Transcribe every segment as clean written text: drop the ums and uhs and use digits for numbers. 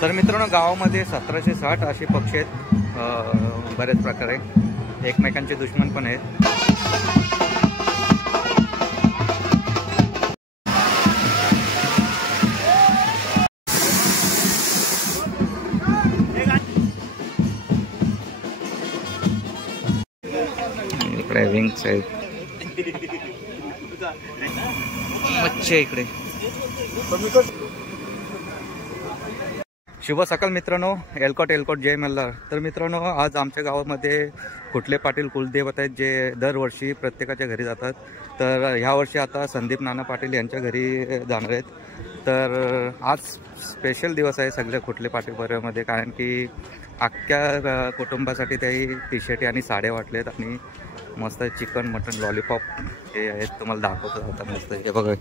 तर मित्रांनो, गावामध्ये 1760 असे पक्षी आहेत, बरेच प्रकारे एकमेकांचे दुश्मन पण आहेत. इकडे विंग्स आहेत, मच्छी इकडे. शुभ सकाळ मित्रांनो, एलकोट जय मल्हार. तर मित्रांनो, आज आमच्या गावामध्ये कुठले पाटील कुलदेवत आहेत जे दरवर्षी प्रत्येकाच्या घरी जातात. तर ह्या वर्षी आता संदीप नाना पाटील यांच्या घरी जाणार आहेत. तर आज स्पेशल दिवस आहे सगळ्या कुठले पाटील परिवारामध्ये, कारण की अख्ख्या कुटुंबासाठी त्याही टी-शर्ट आणि साड्या वाटलेत आणि मस्त चिकन मटन लॉलीपॉप हे आहेत, तुम्हाला दाखवतो आता. मस्त हे बघा,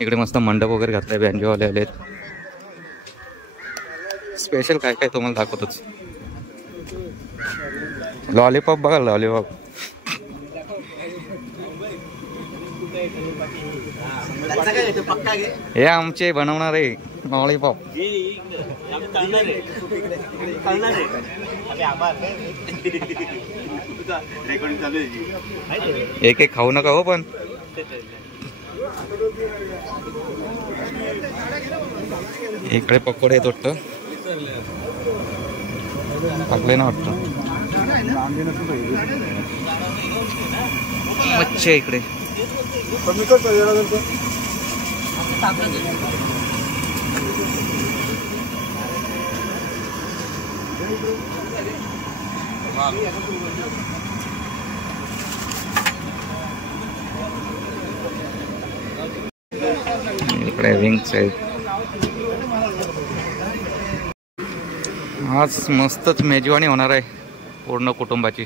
इकडे मस्त मंडप वगैरे घातलाय, बँजोवाले आलेत. स्पेशल काय काय तुम्हाला दाखवतोच. लॉलीपॉप बघा, लॉलीपॉप हे आमचे बनवणार आहे लॉलीपॉप. एक एक खाऊ नका हो, पण इकडे पकोडे आहेत वाटतं, टाकले ना वाटतं. मच्छी इकडे. इकडे विंग्स आहेत. आज मस्तच मेजवानी होणार आहे पूर्ण कुटुंबाची.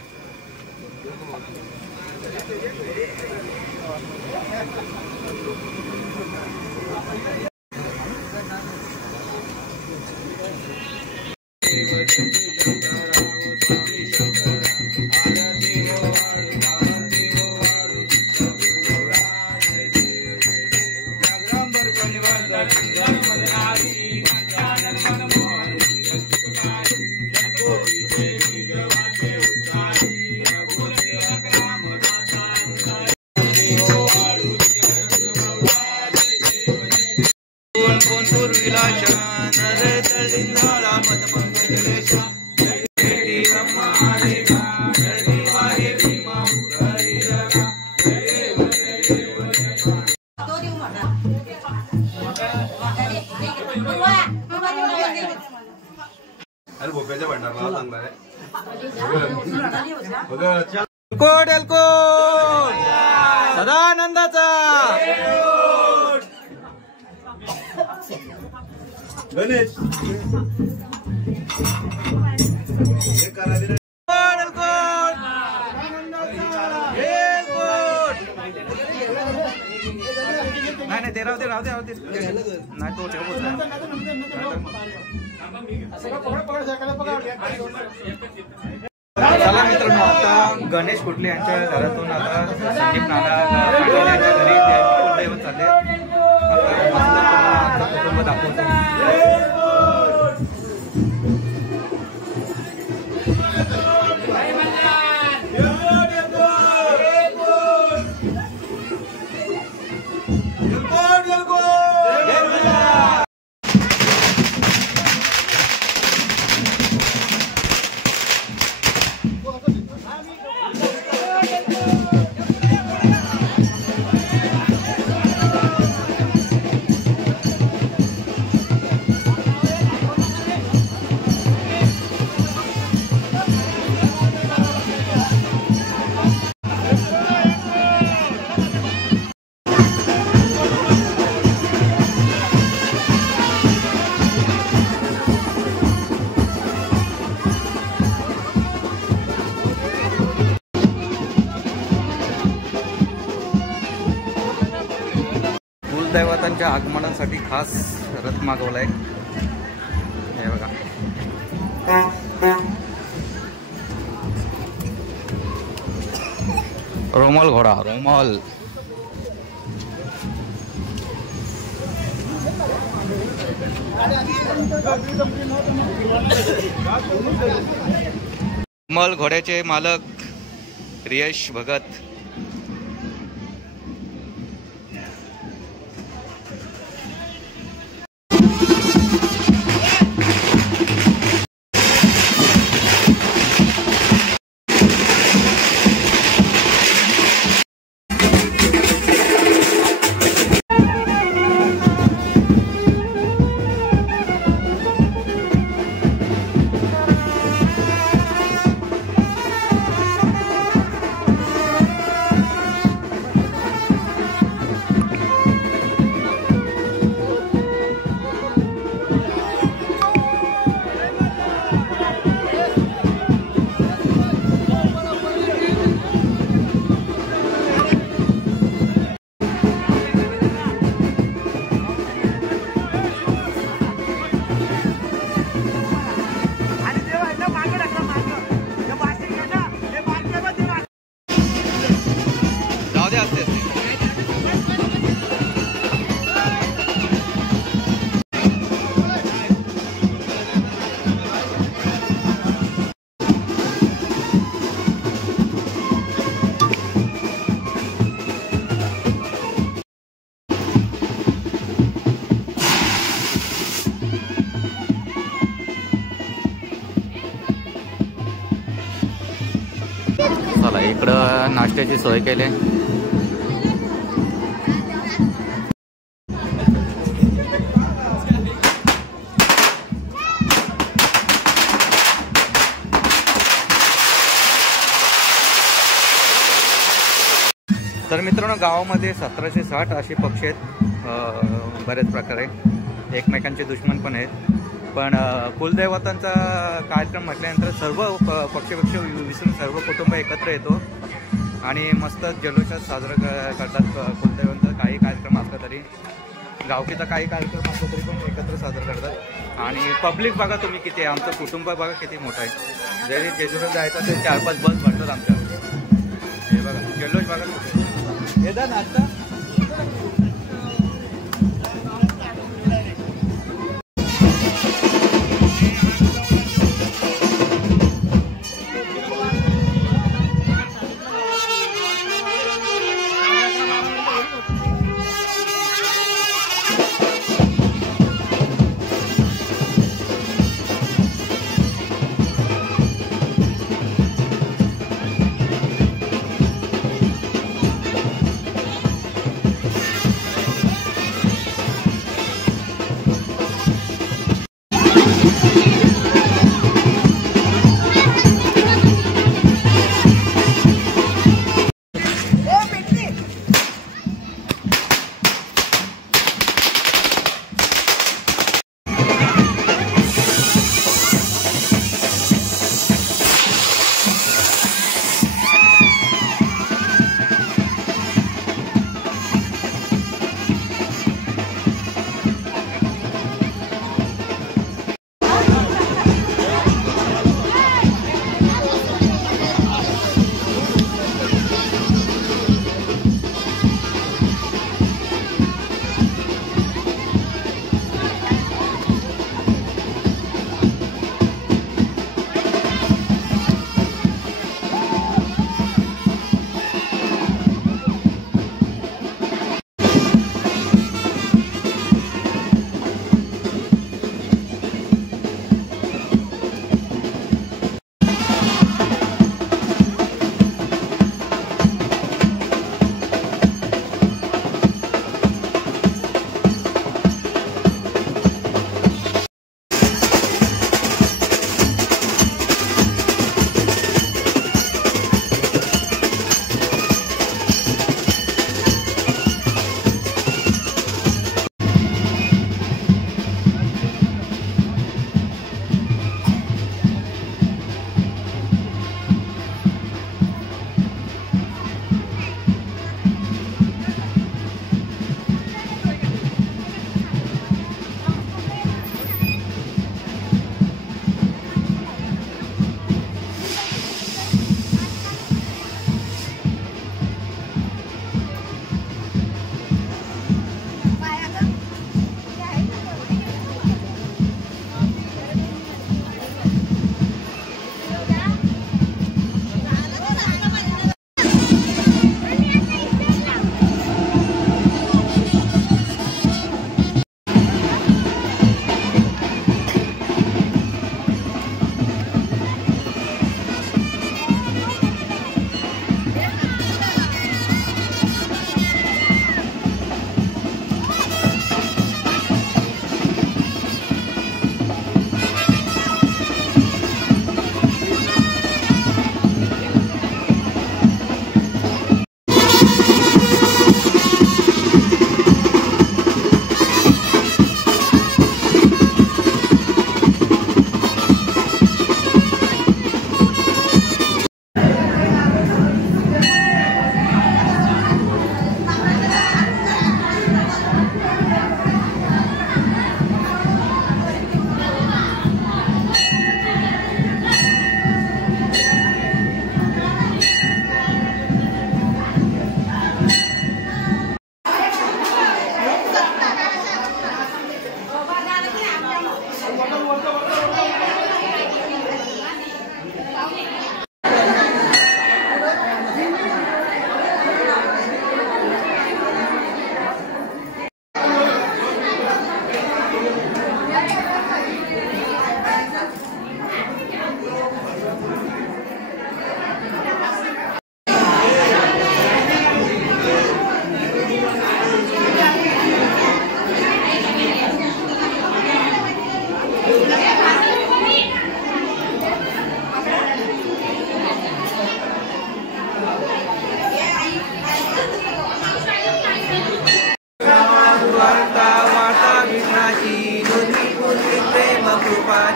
सदानंदाचा गणेश नाही ते राहू दे नाही तो चला मित्रांनो, आता गणेश कुटले यांच्या घरातून आता संदीप नाना यांच्या घरी कुलदैवत चालले. आता कुटुंब दाखवतो. कुलदैवतांच्या आगमनासाठी खास रथ मागवलाय. हे बघा, रोमल घोडा, रोमल. मल घोड्याचे मालक रियश भगत. चला इकडं नाश्त्याची सोय केली. तर मित्रांनो गावामध्ये 1760 असे पक्षी आहेत. बरेच प्रकारे एकमेकांचे दुश्मन पण आहेत. पण कुलदैवतांचा कार्यक्रम म्हटल्यानंतर सर्व पक्षी विसरून सर्व कुटुंब एकत्र येतो आणि मस्त जल्लोषात साजरा करतात. कुलदैवतांचा काही कार्यक्रम असला तरी, गावकीचा काही कार्यक्रम असला तरी पण एकत्र साजरा करतात. आणि पब्लिक बघा तुम्ही किती आहे, आमचं कुटुंब बघा किती मोठं आहे. जरी जेजुरीला जायचं असेल 4-5 बस भरतात आमच्या. हे बघा जल्लोष बघा. येतात नाश्ता.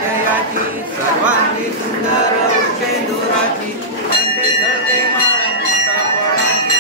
जयाची सर्वांगी सुंदर शेंदुराची कंठे झळके माळा मोठा फळाची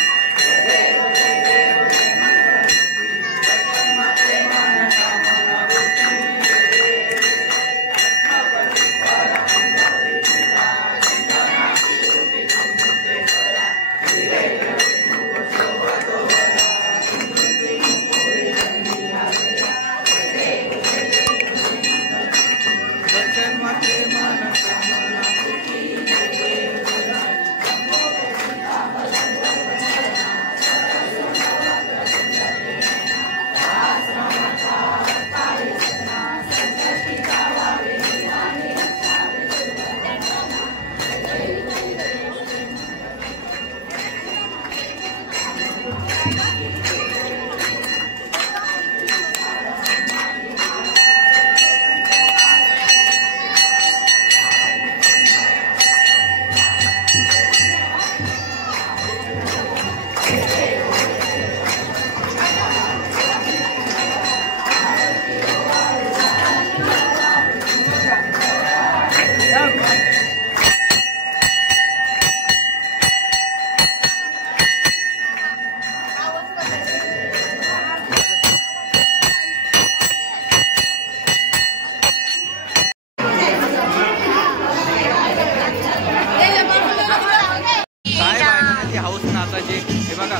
हाऊस नाचाचे हे बघा.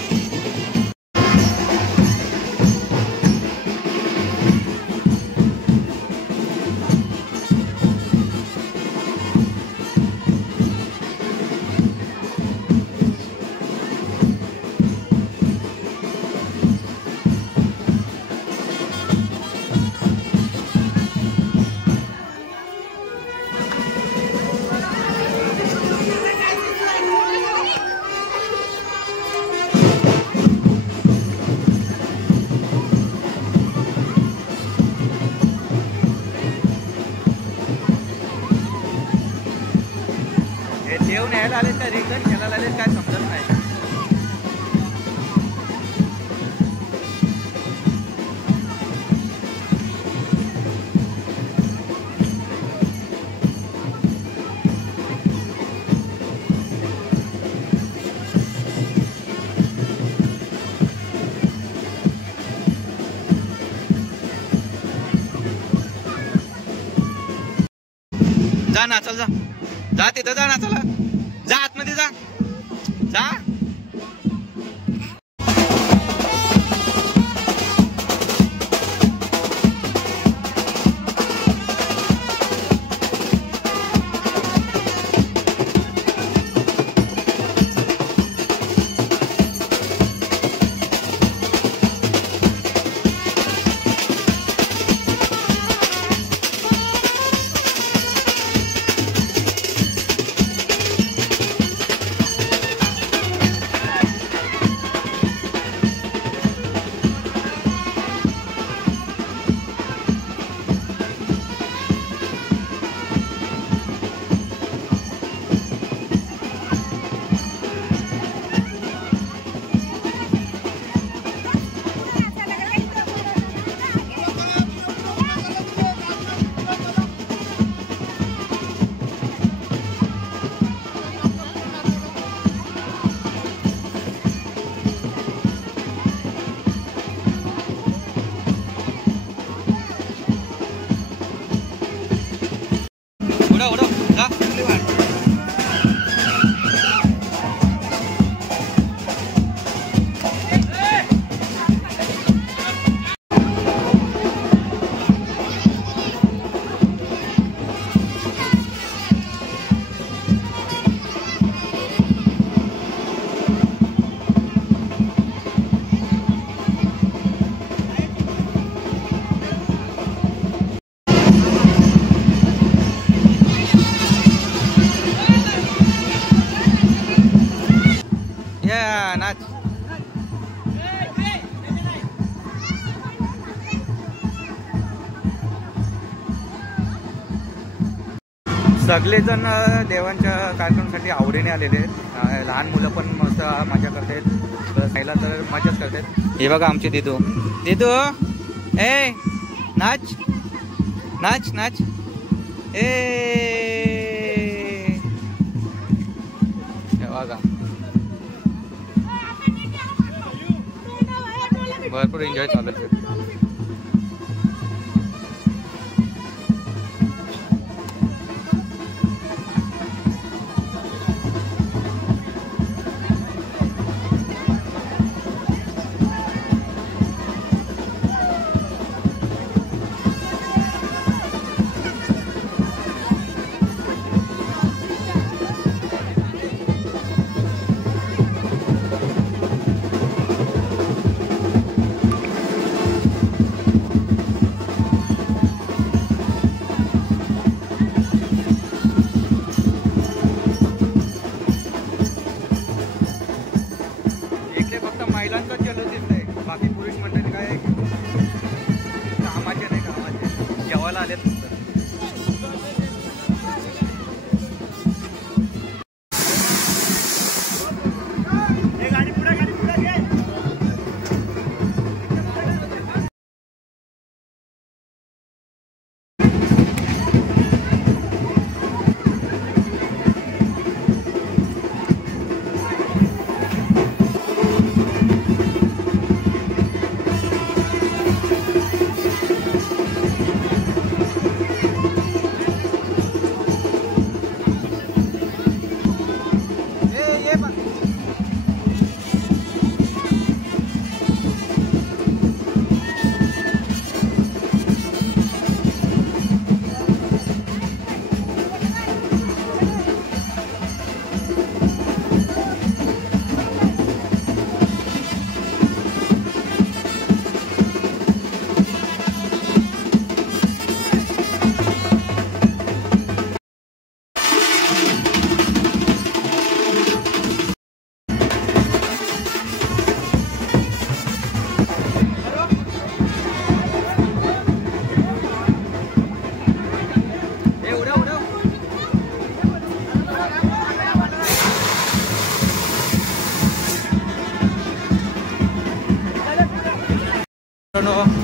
देव न्यायला आले का रिटर्न खेळायला आले काय समजत नाही. जा नाचल जा जा तिथं जा नाचायला जा आतमध्ये जा जा. नाच सगळेजण देवांच्या कार्यक्रमासाठी आवडीने आलेले आहेत. लहान मुलं पण मस्त मजा करतात, तर खायला तर मजाच करतात. हे बघा आमची दिदू दिदू ए नाच नाच नाच बघा भरपूर एन्जॉय चालू आहे. बाकी पुरुष मंडळी काय कामाचे नाही, कामाचे जेवायला आलेत फक्त.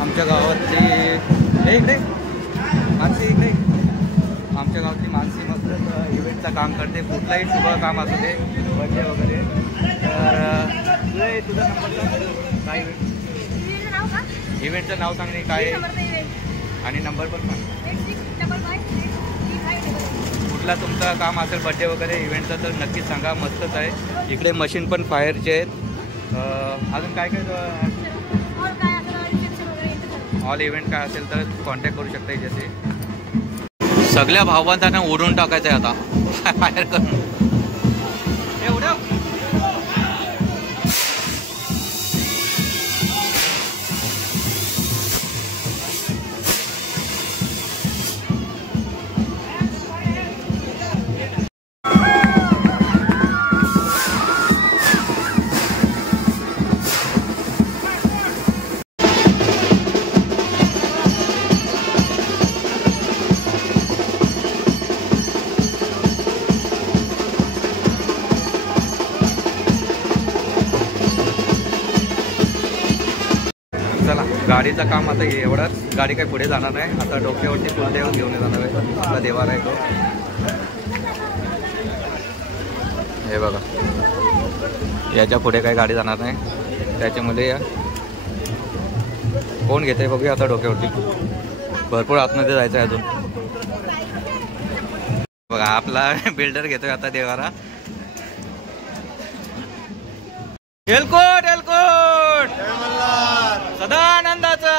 आमच्या गावातली इकडे मानसी, इकडे आमच्या गावातली मानसी मस्त इव्हेंटचं काम करते. कुठलाही शुभ काम असू दे, बर्थडे वगैरे. तर तुझा नंबर काय, इव्हेंटचं नाव सांगणे काय आणि नंबर पण सांग. कुठला तुमचं काम असेल बर्थडे वगैरे इव्हेंटचं तर नक्कीच सांगा. मस्तच आहे. इकडे मशीन पण फायरचे आहेत. अजून काय काय ऑल इव्हेंट काय असेल तर कॉन्टॅक्ट करू शकता. जसे सगळ्या भावबंधांना उडून टाकायचं आहे आता फायर करून. एवढं गाडीचं काम आता एवढंच. गाडी काही पुढे जाणार नाही. आता डोक्यावरती कुलदेव घेऊन जाणार आहे. आपला देवारा आहे तो. हे बघा, याच्या पुढे काही गाडी जाणार नाही. त्याच्यामध्ये कोण घेते बघूया आता. डोक्यावरती भरपूर आतमध्ये जायचं आहे अजून. बघा आपला बिल्डर घेतोय आता देवारा. एलकोट एलकोट सदानंदाचा.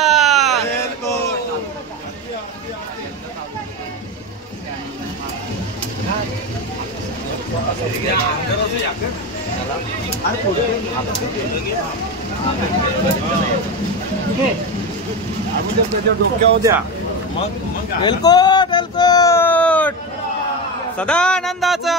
डोक्यावर द्या. एलकोट एलकोट सदानंदाचा.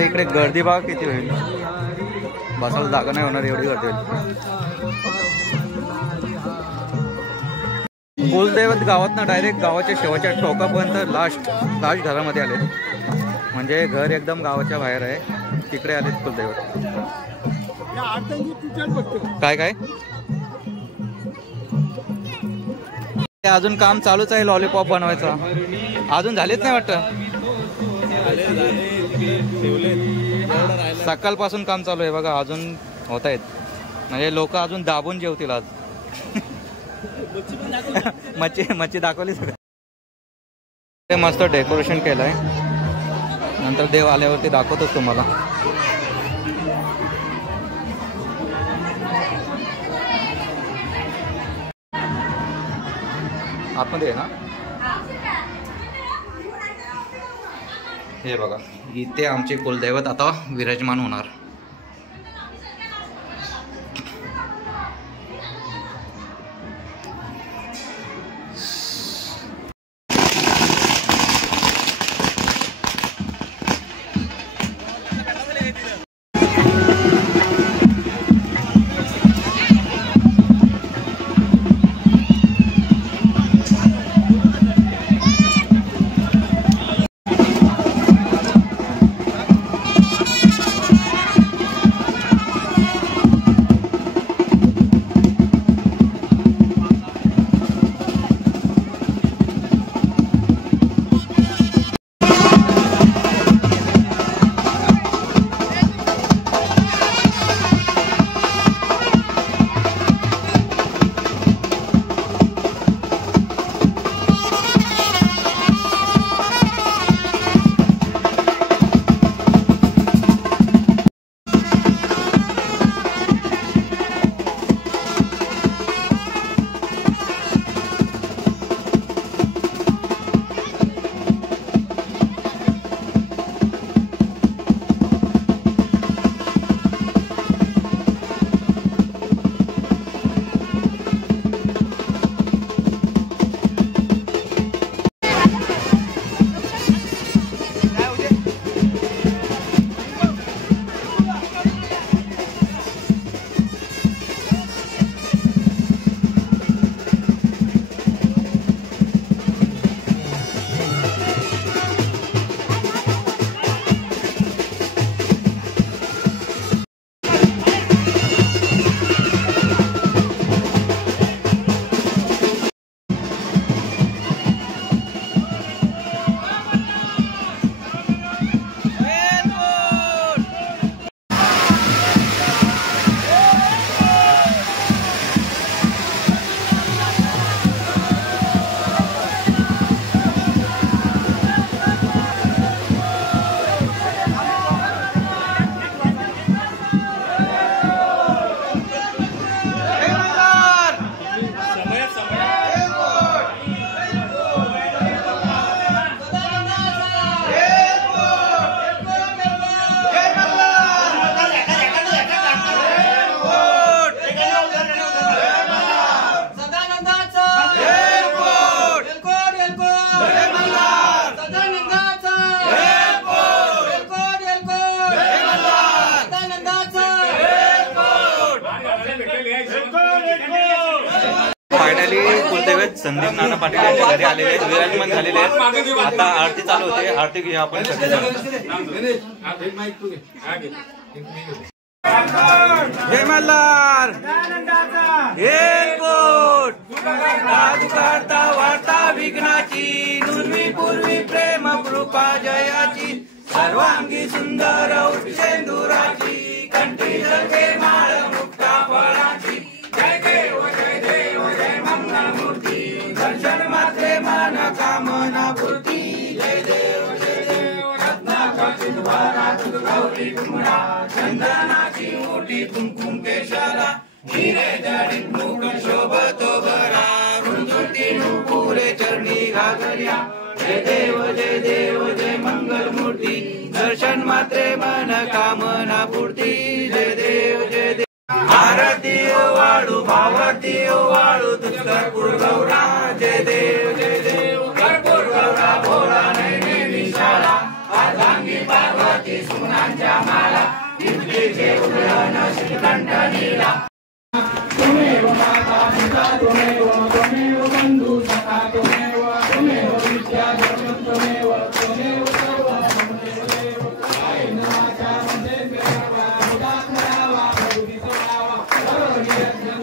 आता इकडे गर्दी बघा किती होईल, बसायला जागा नाही होणार एवढी गर्दी होईल. कुलदैवत गावात ना डायरेक्ट गावाच्या शेवटच्या टोकापर्यंत लास्ट घरामध्ये आले, म्हणजे घर एकदम गावाच्या बाहेर आहे, तिकडे आले कुलदैवत. काय काय अजून काम चालूच आहे, लॉलीपॉप बनवायचा अजून झालेच नाही वाटतं, सकाळपासून काम चालू आहे बघा, अजून होत आहेत, म्हणजे लोक अजून दाबून जेवतील आज. मच्छी दाखवली सगळं, मस्त डेकोरेशन केलंय, नंतर देव आल्यावरती दाखवतोच तुम्हाला. आतमध्ये आहे ना, हे बघा इथे आमचे कुलदैवत आता विराजमान होणार. फायनली कुलदैवत संदीप नाना पाटील यांच्या घरी आलेले आहेत, विराजमान झालेले आहेत. आता आरती चालू होते, आरती घेऊया आपण. जय मल्हार, करता वार्ता विघ्नाची, नुर्वी पूर्वी प्रेम कृपा जयाची, सर्वांगी सुंदर उच्चेंदुराची, कंठी जगे माळ मुक्ता फळाची, जय देव जय मंगलमूर्ती, दर्शन मात्रे मन कामना पूर्ती, जय देव रत्नाखचित भरात गौरी कुमरा, चंदनाची मोठी कुंकुम केशरा, हिरे जडित मुख शोभतो बरा, रुंजुटी नुपुरे चरणी घागर्या, जय देव जय मंगलमूर्ती, दर्शन मात्रे मन कामना पूर्ती, जय देव आरती वाळू भावती वाळू तुझकर गौरा, जय देव कर्पूर गौरा भोळा नैने विशाला, अर्धांगी पार्वती सुनांची त्वमेव माता पिता त्वमेव त्वमेव बन्धु सखा त्वमेव त्वमेव विद्या धर्म त्वमेव त्वमेव सर्वं त्वमेव देव कायेन वाचा मनसेन्द्रियैर्वा बुद्ध्यात्मना प्रकृति स्वभावा करोमि यज्ञं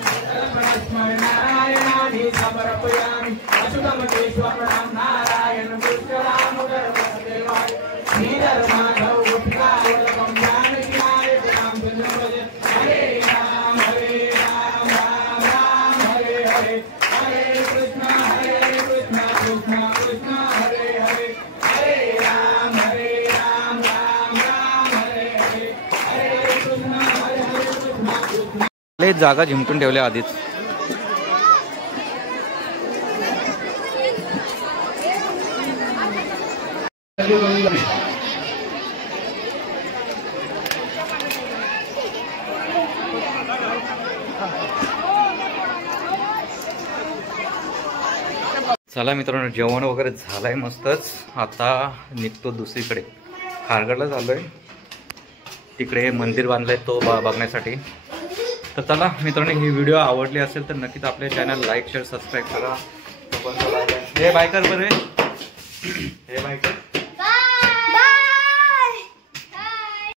तस्मै नारायणानि समर्पयामि अच्युतं केशवं नारायण पुष्करामुदरं देवाय श्रीधर्माधौ गोपिकावल्लभं जानकीनाय राम चन्द्रभजे हरे राम राम राम हरे हरे हरे कृष्ण कृष्ण कृष्ण हरे हरे हरे राम राम राम हरे हरे हरे कृष्ण कृष्ण लय जागा झिमटून ठेवल्या आधीच. चला मित्रांनो, जेवण वगैरे झालंय मस्तच. आता निघतो दुसरीकडे, खारघरला झालोय. तिकडे मंदिर बांधलंय तो बघण्यासाठी. तर चला मित्रांनो, ही व्हिडिओ आवडली असेल तर नक्कीच आपल्या चॅनल लाईक शेअर सबस्क्राईब करा. हे बाय कर बरे, हे बाय कर.